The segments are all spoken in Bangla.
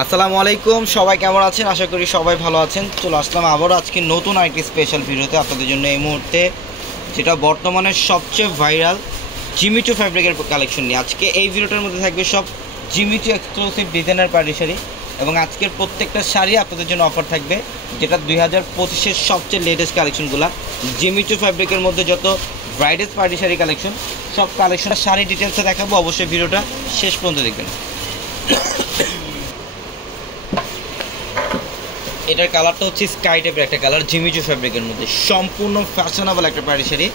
আসসালামু আলাইকুম, সবাই কেমন আছেন? আশা করি সবাই ভালো আছেন। চলে আসলাম আবারও আজকে নতুন আরেকটি স্পেশাল ভিডিওতে আপনাদের জন্য। এই মুহূর্তে যেটা বর্তমানে সবচেয়ে ভাইরাল জিমিচু ফ্যাব্রিকের কালেকশন নিয়ে আজকে এই ভিডিওটার মধ্যে থাকবে সব Jimmy Choo exclusive designer party sari, এবং আজকের প্রত্যেকটা শাড়ি আপনাদের জন্য অফার থাকবে, যেটা 2025-এর সবচেয়ে লেটেস্ট কালেকশনগুলো। জিমিচু ফ্যাব্রিকের মধ্যে যত ব্রাইডাল পার্টি শাড়ি কালেকশন, সব কালেকশনের শাড়ি ডিটেলসে দেখাবো। অবশ্যই ভিডিওটা শেষ পর্যন্ত দেখবেন। এটার কালারটা হচ্ছে স্কাই টাইপের একটা কালার, জিমিচু ফ্যাব্রিকের মধ্যে সম্পূর্ণ ফ্যাশনেবল একটা পার্টি শাড়ি।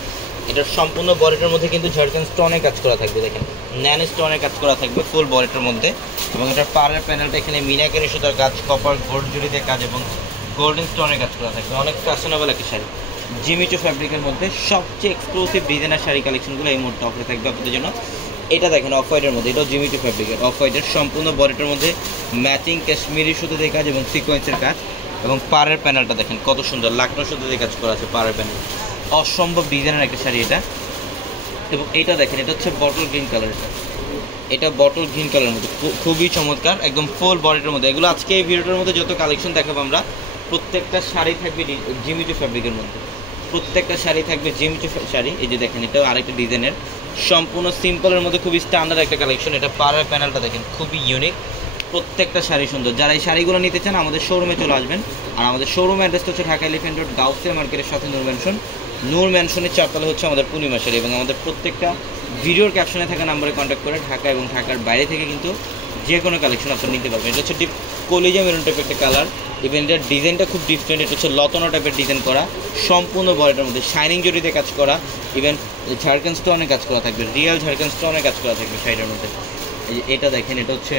এটার সম্পূর্ণ বডিটার মধ্যে কিন্তু ঝাড়খান স্টোনের কাজ করা থাকবে, দেখেন ন্যানো স্টোনের কাজ করা থাকবে ফুল বডিটার মধ্যে। এবং এটার পাড়ের প্যানেলটা এখানে মিনাকারি সুতার কাজ, কপার গোল্ড জুড়িতে কাজ এবং গোল্ডেন স্টোনের কাজ করা থাকবে। অনেক ফ্যাশনেবল একটা শাড়ি জিমিচু ফ্যাব্রিকের মধ্যে সবচেয়ে এক্সক্লুসিভ ডিজাইনার শাড়ি কালেকশনগুলো এই মুহূর্তে অফারে থাকবে আপনাদের জন্য। এটা দেখেন অফ হোয়াইটের মধ্যে, এটাও জিমিচু ফ্যাব্রিকের অফ হোয়াইটের সম্পূর্ণ বডিটার মধ্যে ম্যাচিং কাশ্মীরি সুতোতে কাজ এবং সিকোয়েন্সের কাজ। এবং পাড়ের প্যানেলটা দেখেন কত সুন্দর, লাকনো সুতোতে কাজ করা আছে পাড়ের প্যানেল। অসম্ভব ডিজাইনের একটা শাড়ি এটা। এবং এটা দেখেন, এটা হচ্ছে বটল গ্রিন কালার। এটা বটল গ্রিন কালারের মধ্যে খুবই চমৎকার, একদম ফুল বডিটার মধ্যে। এগুলো আজকে এই ভিডিওটার মধ্যে যত কালেকশন দেখাবো আমরা, প্রত্যেকটা শাড়ি থাকবে জিমিচু ফ্যাব্রিকের মধ্যে। প্রত্যেকটা শাড়ি থাকবে জিমিচু শাড়ি। এই যে দেখেন, এটাও আরেকটা ডিজাইনের সম্পূর্ণ সিম্পলের মধ্যে খুবই স্ট্যান্ডার্ড একটা কালেকশন। এটা পাড়ের প্যানেলটা দেখেন খুবই ইউনিক। প্রত্যেকটা শাড়ি সুন্দর। যারা এই শাড়িগুলো নিতে চান আমাদের শোরুমে চলে আসবেন। আর আমাদের শোরুম অ্যাড্রেসটা হচ্ছে ঢাকা এলিফ্যান্ট রোড, গাউসিয়া মার্কেটের সাথে নূর ম্যানশন। নূর ম্যানশনের চারতলা হচ্ছে আমাদের পূর্ণিমা শাড়ি। এবং আমাদের প্রত্যেকটা ভিডিওর ক্যাপশনে থাকা নাম্বারে কন্ট্যাক্ট করে ঢাকা এবং ঢাকার বাইরে থেকে কিন্তু যে কোনো কালেকশন আপনারা নিতে পারবেন। এটা হচ্ছে ডিপ কলিজা মেরুন টাইপের একটা কালার। ইভেন এটার ডিজাইনটা খুব ডিফারেন্ট। এটা হচ্ছে লতনা টাইপের ডিজাইন করা, সম্পূর্ণ বডিটার মধ্যে শাইনিং জরিতে কাজ করা। ইভেন ঝাড়খান স্টোনের কাজ করা থাকবে, রিয়েল ঝাড়খান স্টোনের কাজ করা থাকবে শাড়িটার মধ্যে। এটা দেখেন, এটা হচ্ছে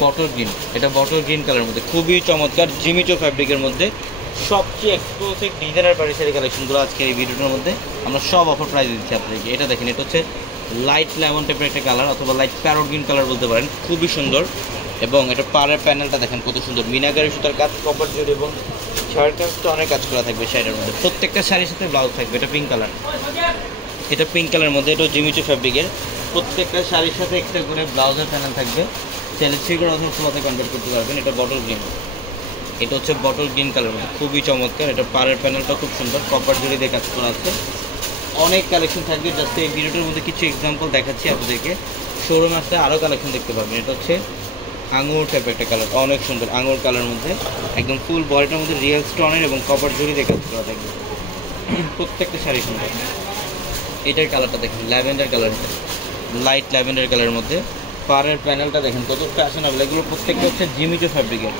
বটল গ্রিন। এটা বটল গ্রিন কালারের মধ্যে খুবই চমৎকার জিমিচু ফ্যাব্রিকের মধ্যে সবচেয়ে এক্সক্লুসিভ ডিজাইনার পার্টি শাড়ি কালেকশনগুলো আজকের এই ভিডিওটার মধ্যে আমরা সব অফার প্রাইস দিচ্ছি আপনাদেরকে। এটা দেখেন, এটা হচ্ছে লাইট লেমন টাইপের একটা কালার, অথবা লাইট প্যারট গ্রিন কালার বলতে পারেন, খুবই সুন্দর। এবং এটা পাড়ের প্যানেলটা দেখেন কত সুন্দর, মিনাকারি সুতার কাজ, কপার জুড়ি এবং ঝাড়খান স্টোনের কাজ করা থাকবে শাড়ির মধ্যে। প্রত্যেকটা শাড়ির সাথে ব্লাউজ থাকবে। এটা পিঙ্ক কালার, এটা পিঙ্ক কালারের মধ্যে, এটাও জিমিচু ফ্যাব্রিকের। প্রত্যেকটা শাড়ির সাথে এক্সট্রা করে ব্লাউজের প্যানেল থাকবে, চাইলে থ্রিকোর অথবা ফ্লোতে কনভার্ট করতে পারবেন। এটা বটল গ্রিন, এটা হচ্ছে বটল গ্রিন কালার মধ্যে খুবই চমৎকার। এটা পাড়ের প্যানেলটা খুব সুন্দর, কপার জুড়ি দিয়ে কাজ করা আছে। অনেক কালেকশন থাকবে, জাস্ট এই ভিডিওটার মধ্যে কিছু এক্সাম্পল দেখাচ্ছি আপনাদেরকে। শোরুম আসতে আরও কালেকশন দেখতে পারবেন। এটা হচ্ছে আঙুর টাইপের একটা কালার, অনেক সুন্দর আঙুর কালার মধ্যে, একদম ফুল বডিটার মধ্যে রিয়েল স্টোনের এবং কপার জুড়ি দিয়ে কাজ করা থাকবে। প্রত্যেকটা শাড়ি সুন্দর। এটার কালারটা দেখেন ল্যাভেন্ডার কালার, লাইট ল্যাভেন্ডার কালারের মধ্যে। পাড়ের প্যানেলটা দেখেন কত ফ্যাশনেবল। এগুলো প্রত্যেকটা হচ্ছে জিমিচু ফ্যাব্রিকের।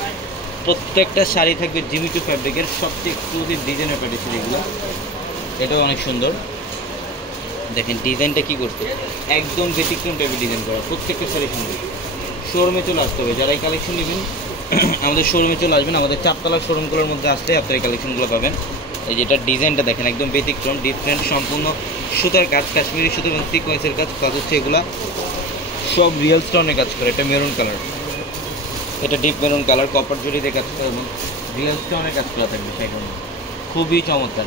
প্রত্যেকটা শাড়ি থাকবে জিমিচু ফ্যাব্রিকের সবচেয়ে এক্সক্লুসিভ ডিজাইনের প্যাটি শাড়িগুলো। এটাও অনেক সুন্দর, দেখেন ডিজাইনটা কী করছে, একদম ব্যতিক্রম টাইপের ডিজাইন করা। প্রত্যেকটা শাড়ি সুন্দর। শোরুমে চলে আসতে হবে যারা এই কালেকশন নেবেন, আমাদের শোরুমে চলে আসবেন। আমাদের চারতলার শোরুমগুলোর মধ্যে আসলে আপনারা এই কালেকশনগুলো পাবেন। এই যেটা ডিজাইনটা দেখেন একদম ব্যতিক্রম, ডিফারেন্ট, সম্পূর্ণ সুতার কাজ, কাশ্মীরি সুতো এবং সিকোয়েন্সের কাজ হচ্ছে। এগুলা সব রিয়েল স্টোনের কাজ করে। এটা মেরুন কালার, এটা ডিপ মেরুন কালার, কপার জুড়িতে কাজ করে এবং রিয়েল স্টোনের কাজ করা থাকবে সেগুলো। খুবই চমৎকার।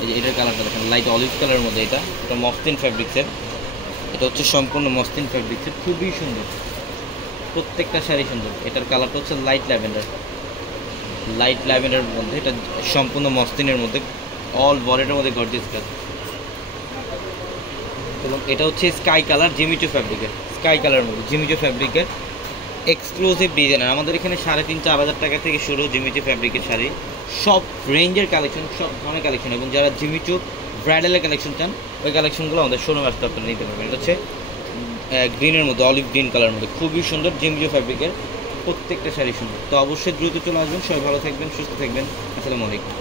এই যে এটার কালারটা দেখেন লাইট অলিভ কালারের মধ্যে। এটা মসলিন ফ্যাব্রিক্সের, এটা হচ্ছে সম্পূর্ণ মসলিন ফ্যাব্রিক্সের, খুবই সুন্দর। প্রত্যেকটা শাড়ি সুন্দর। এটার কালারটা হচ্ছে লাইট ল্যাভেন্ডার, লাইট ল্যাভেন্ডারের মধ্যে। এটা সম্পূর্ণ মসলিনের মধ্যে, অল বডিটার মধ্যে গর্জিয়াস কাজ। এবং এটা হচ্ছে স্কাই কালার জিমিচু ফ্যাব্রিকের, স্কাই কালারের মধ্যে জিমিচু ফ্যাব্রিকের এক্সক্লুসিভ ডিজাইনার। আমাদের এখানে 3,500-4,000 টাকা থেকে শুরু জিমিচু ফ্যাব্রিকের শাড়ি, সব রেঞ্জের কালেকশন, সব ধরনের কালেকশন। এবং যারা জিমিচু ব্রাইডালের কালেকশন চান, ওই কালেকশনগুলো আমাদের শোরুমে আসতে আপনারা নিতে পারবেন। এটা হচ্ছে গ্রিনের মধ্যে, অলিভ গ্রিন কালারের মধ্যে, খুবই সুন্দর জিমিচু ফ্যাব্রিকের। প্রত্যেকটা শাড়ি সুন্দর। তো অবশ্যই দ্রুত চলে আসবেন। সবাই ভালো থাকবেন, সুস্থ থাকবেন। আসসালামু আলাইকুম।